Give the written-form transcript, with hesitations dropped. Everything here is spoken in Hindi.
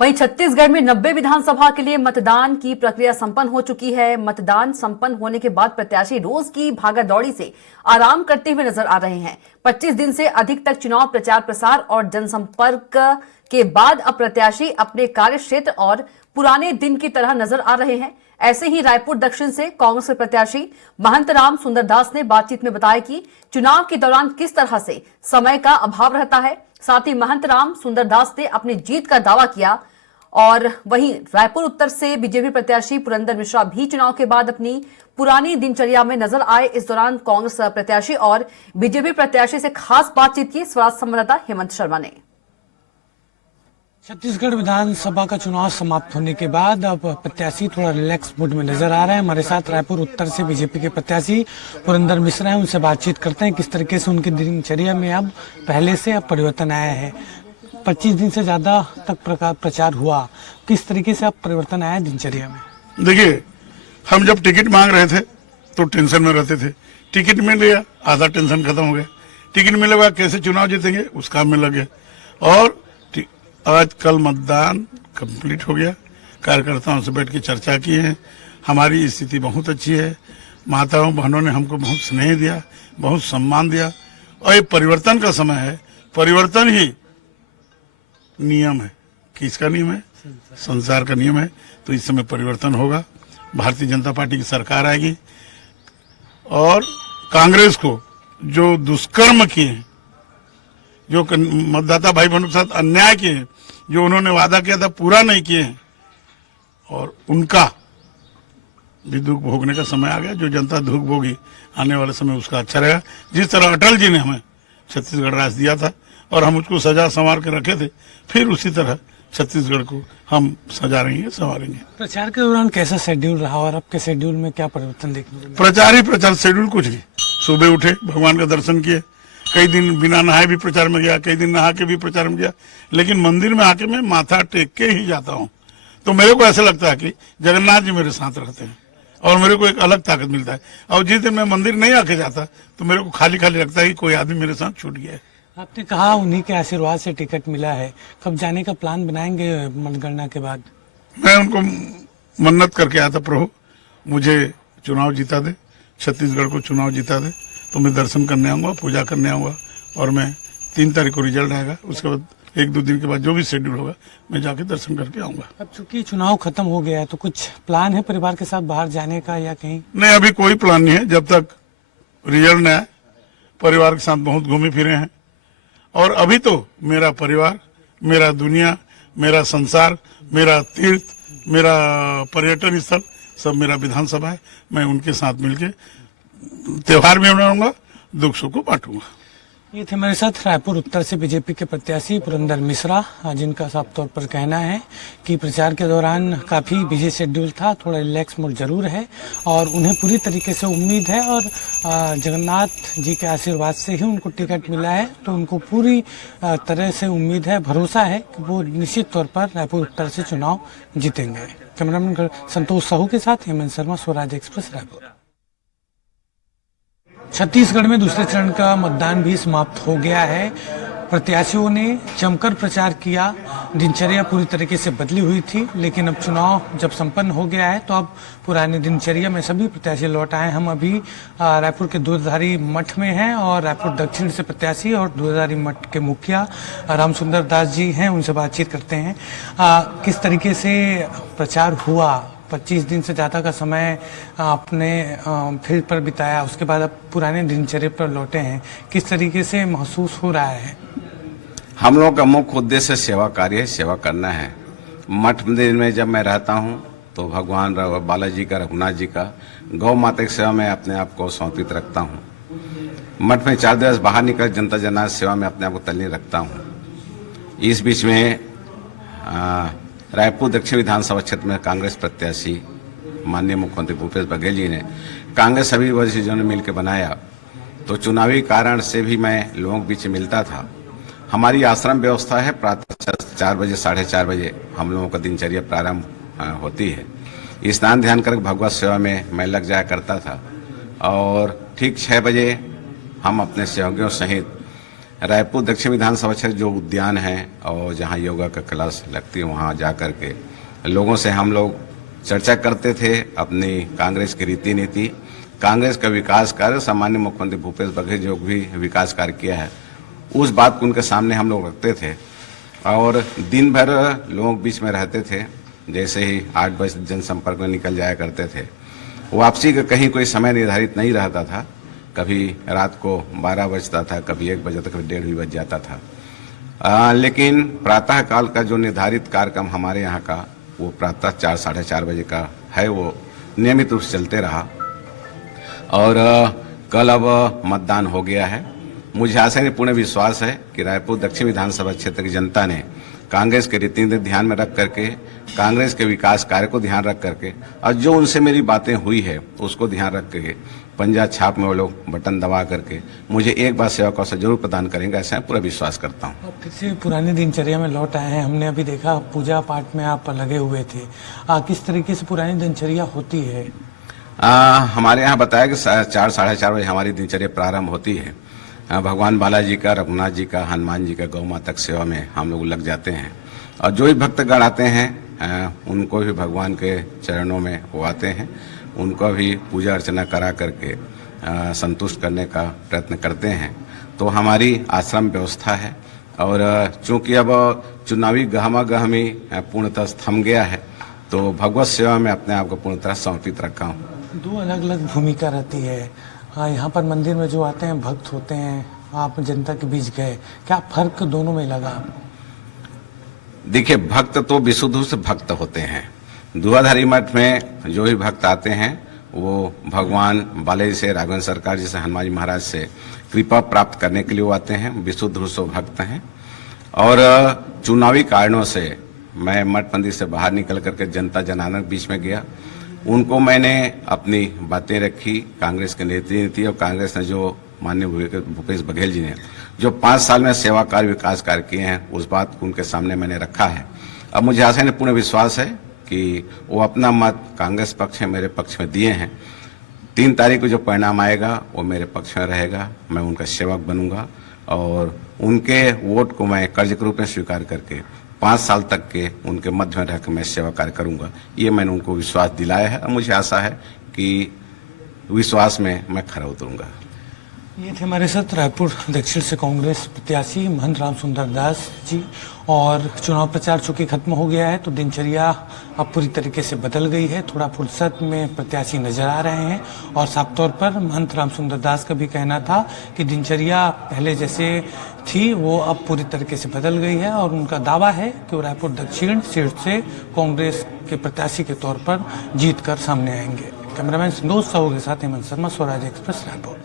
वहीं छत्तीसगढ़ में 90 विधानसभा के लिए मतदान की प्रक्रिया संपन्न हो चुकी है। मतदान संपन्न होने के बाद प्रत्याशी रोज की भागादौड़ी से आराम करते हुए नजर आ रहे हैं। 25 दिन से अधिक तक चुनाव प्रचार प्रसार और जनसंपर्क के बाद अब प्रत्याशी अपने कार्य क्षेत्र और पुराने दिन की तरह नजर आ रहे हैं। ऐसे ही रायपुर दक्षिण से कांग्रेस के प्रत्याशी महंत राम सुंदरदास ने बातचीत में बताया कि चुनाव के दौरान किस तरह से समय का अभाव रहता है। साथ ही महंत राम सुंदरदास ने अपनी जीत का दावा किया। और वहीं रायपुर उत्तर से बीजेपी प्रत्याशी पुरंदर मिश्रा भी चुनाव के बाद अपनी पुरानी दिनचर्या में नजर आए। इस दौरान कांग्रेस प्रत्याशी और बीजेपी प्रत्याशी से खास बातचीत की स्वराज संवाददाता हेमंत शर्मा ने। छत्तीसगढ़ विधानसभा का चुनाव समाप्त होने के बाद अब प्रत्याशी थोड़ा रिलैक्स मूड में नजर आ रहे हैं। हमारे साथ रायपुर उत्तर से बीजेपी के प्रत्याशी पुरंदर मिश्रा हैं, उनसे बातचीत करते हैं किस तरीके से उनकी दिनचर्या में अब पहले से अब परिवर्तन आया है। 25 दिन से ज्यादा तक प्रचार हुआ, किस तरीके से अब परिवर्तन आया दिनचर्या में? देखिए, हम जब टिकट मांग रहे थे तो टेंशन में रहते थे। टिकट मिल गया, आधा टेंशन खत्म हो गया। टिकट मिलेगा, कैसे चुनाव जीतेंगे उस काम में लग गए। और आज कल मतदान कंप्लीट हो गया। कार्यकर्ताओं से बैठ के चर्चा की है। हमारी स्थिति बहुत अच्छी है। माताओं बहनों ने हमको बहुत स्नेह दिया, बहुत सम्मान दिया। और ये परिवर्तन का समय है। परिवर्तन ही नियम है। किसका नियम है? संसार का नियम है। तो इस समय परिवर्तन होगा। भारतीय जनता पार्टी की सरकार आएगी और कांग्रेस को जो दुष्कर्म किए हैं, जो मतदाता भाई बहनों के साथ अन्याय किए हैं, जो उन्होंने वादा किया था पूरा नहीं किए हैं, और उनका भी दुख भोगने का समय आ गया। जो जनता दुख भोगी आने वाले समय उसका अच्छा रहेगा। जिस तरह अटल जी ने हमें छत्तीसगढ़ राज्य दिया था और हम उसको सजा संवार के रखे थे, फिर उसी तरह छत्तीसगढ़ को हम सजा रहेंगे, संवारेंगे। प्रचार के दौरान कैसा शेड्यूल रहा और आपके शेड्यूल में क्या परिवर्तन देखने को मिला? प्रचार ही प्रचार, शेड्यूल कुछ नहीं। सुबह उठे, भगवान का दर्शन किए। कई दिन बिना नहाए भी प्रचार में गया, कई दिन नहा के भी प्रचार में गया। लेकिन मंदिर में आके मैं माथा टेक के ही जाता हूँ। तो मेरे को ऐसा लगता है कि जगन्नाथ जी मेरे साथ रहते हैं और मेरे को एक अलग ताकत मिलता है। और जिस दिन मैं मंदिर नहीं आके जाता तो मेरे को खाली खाली लगता है कि कोई आदमी मेरे साथ छूट गया है। आपने कहा उन्हीं के आशीर्वाद से टिकट मिला है, कब जाने का प्लान बनाएंगे मतगणना के बाद? मैं उनको मन्नत करके आया था, प्रभु मुझे चुनाव जीता दे, छत्तीसगढ़ को चुनाव जीता दे, तो मैं दर्शन करने आऊंगा, पूजा करने आऊंगा। और मैं 3 तारीख को रिजल्ट आएगा, उसके बाद 1-2 दिन के बाद जो भी शेड्यूल होगा मैं जाके दर्शन करके आऊंगा। अब चूंकि चुनाव खत्म हो गया है तो कुछ प्लान है परिवार के साथ बाहर जाने का या कहीं? नहीं, अभी कोई प्लान नहीं है। जब तक रिजल्ट न आए, परिवार के साथ बहुत घूमे फिरे हैं। और अभी तो मेरा परिवार, मेरा दुनिया, मेरा संसार, मेरा तीर्थ, मेरा पर्यटन स्थल सब मेरा विधानसभा है। मैं उनके साथ मिलके त्योहार भी मनाऊंगा, दुख सुख को बांटूंगा। ये थे मेरे साथ रायपुर उत्तर से बीजेपी के प्रत्याशी पुरंदर मिश्रा, जिनका साफ तौर पर कहना है कि प्रचार के दौरान काफ़ी बिजी शेड्यूल था, थोड़ा रिलैक्स मूड जरूर है और उन्हें पूरी तरीके से उम्मीद है और जगन्नाथ जी के आशीर्वाद से ही उनको टिकट मिला है। तो उनको पूरी तरह से उम्मीद है, भरोसा है कि वो निश्चित तौर पर रायपुर उत्तर से चुनाव जीतेंगे। कैमरामैन संतोष साहू के साथ हेमंत शर्मा, स्वराज एक्सप्रेस, रायपुर। छत्तीसगढ़ में दूसरे चरण का मतदान भी समाप्त हो गया है। प्रत्याशियों ने जमकर प्रचार किया। दिनचर्या पूरी तरीके से बदली हुई थी, लेकिन अब चुनाव जब संपन्न हो गया है तो अब पुरानी दिनचर्या में सभी प्रत्याशी लौट आए। हम अभी रायपुर के दूधधारी मठ में हैं और रायपुर दक्षिण से प्रत्याशी और दूधधारी मठ के मुखिया राम सुंदर दास जी हैं, उनसे बातचीत करते हैं। किस तरीके से प्रचार हुआ? 25 दिन से ज़्यादा का समय आपने फील्ड पर बिताया, उसके बाद अब पुराने दिनचर्या पर लौटे हैं, किस तरीके से महसूस हो रहा है? हम लोगों का मुख्य उद्देश्य सेवा कार्य है, सेवा करना है। मठ मंदिर में जब मैं रहता हूं तो भगवान बालाजी का, रघुनाथ जी का, गौ माता की सेवा में अपने आप को समर्पित रखता हूं। मठ में 4 दिवस बाहर निकल जनता जनार्दन सेवा में अपने आप को तल्लीन रखता हूं। इस बीच में रायपुर दक्षिण विधानसभा क्षेत्र में कांग्रेस प्रत्याशी माननीय मुख्यमंत्री भूपेश बघेल जी ने, कांग्रेस सभी वरिष्ठ ने मिलकर बनाया, तो चुनावी कारण से भी मैं लोगों के बीच मिलता था। हमारी आश्रम व्यवस्था है, प्रातः 4 बजे 4:30 बजे हम लोगों का दिनचर्या प्रारंभ होती है। स्नान ध्यान कर भगवत सेवा में मैं लग जाया करता था और ठीक 6 बजे हम अपने सहयोगियों सहित रायपुर दक्षिण विधानसभा क्षेत्र जो उद्यान है और जहां योगा का क्लास लगती है, वहां जा कर के लोगों से हम लोग चर्चा करते थे अपनी कांग्रेस की रीति नीति, कांग्रेस का विकास कार्य, सामान्य मुख्यमंत्री भूपेश बघेल जो भी विकास कार्य किया है उस बात को उनके सामने हम लोग रखते थे। और दिन भर लोगों के बीच में रहते थे। जैसे ही 8 बजे जनसंपर्क में निकल जाया करते थे। वापसी का कहीं कोई समय निर्धारित नहीं रहता था। कभी रात को 12 बजता था, कभी 1 बजे तक, कभी 1:30 भी बज जाता था। लेकिन प्रातः काल का जो निर्धारित कार्यक्रम हमारे यहाँ का वो प्रातः 4 साढ़े 4 बजे का है, वो नियमित रूप से चलते रहा। और कल अब मतदान हो गया है। मुझे आशा है, पूर्ण विश्वास है कि रायपुर दक्षिण विधानसभा क्षेत्र की जनता ने कांग्रेस के रीति नीति ध्यान में रख करके, कांग्रेस के विकास कार्य को ध्यान रख करके और जो उनसे मेरी बातें हुई है उसको ध्यान रख करके पंजा छाप में वो लोग बटन दबा करके मुझे एक बार सेवा का अवसर जरूर प्रदान करेंगे, ऐसा पूरा विश्वास करता हूँ। फिर से पुरानी दिनचर्या में लौट आए हैं। हमने अभी देखा पूजा पाठ में आप लगे हुए थे। किस तरीके से पुरानी दिनचर्या होती है? हमारे यहाँ बताया कि 4 साढ़े 4 बजे हमारी दिनचर्या प्रारंभ होती है। भगवान बालाजी का, रघुनाथ जी का, हनुमान जी का, गौ माता की सेवा में हम लोग लग जाते हैं। और जो भी भक्तगण आते हैं उनको भी भगवान के चरणों में वो आते हैं, उनको भी पूजा अर्चना करा करके संतुष्ट करने का प्रयत्न करते हैं। तो हमारी आश्रम व्यवस्था है। और चूंकि अब चुनावी गहमा-गहमी पूर्णतः थम गया है, तो भगवत सेवा में अपने आप को पूर्णतः समर्पित रखा हूँ। 2 अलग-अलग भूमिका रहती है। यहाँ पर मंदिर में जो आते हैं भक्त होते हैं, आप जनता के बीच गए, क्या फर्क दोनों में लगा? देखिए, भक्त तो विशुद्ध रूप से भक्त होते हैं। दुआधारी मठ में जो भी भक्त आते हैं वो भगवान बालाजी से, राघवेंद्र सरकार जी से, हनुमान जी महाराज से कृपा प्राप्त करने के लिए वो आते हैं, विशुद्ध रूप से भक्त हैं। और चुनावी कारणों से मैं मठ मंदिर से बाहर निकल करके जनता जनार्दन के बीच में गया। उनको मैंने अपनी बातें रखी, कांग्रेस की नीति और कांग्रेस ने जो माननीय भूपेश बघेल जी ने जो 5 साल में सेवा कार्य, विकास कार्य किए हैं, उस बात को उनके सामने मैंने रखा है। अब मुझे आशा है, पूर्ण विश्वास है कि वो अपना मत कांग्रेस पक्ष में, मेरे पक्ष में दिए हैं। 3 तारीख को जो परिणाम आएगा वो मेरे पक्ष में रहेगा। मैं उनका सेवक बनूंगा और उनके वोट को मैं कर्ज के रूप में स्वीकार करके 5 साल तक के उनके मध्य में रहकर मैं सेवा कार्य करूंगा। ये मैंने उनको विश्वास दिलाया है और मुझे आशा है कि विश्वास में मैं खरा उतरूंगा। ये थे हमारे साथ रायपुर दक्षिण से कांग्रेस प्रत्याशी महंत राम सुंदर दास जी। और चुनाव प्रचार चूंकि खत्म हो गया है तो दिनचर्या अब पूरी तरीके से बदल गई है। थोड़ा फुर्सत में प्रत्याशी नजर आ रहे हैं और साफ तौर पर महंत राम सुंदर दास का भी कहना था कि दिनचर्या पहले जैसे थी वो अब पूरी तरीके से बदल गई है। और उनका दावा है कि वो रायपुर दक्षिण सीट से कांग्रेस के प्रत्याशी के तौर पर जीत कर सामने आएंगे। कैमरामैन संतोष साहू के साथ हेमंत शर्मा, स्वराज एक्सप्रेस, रायपुर।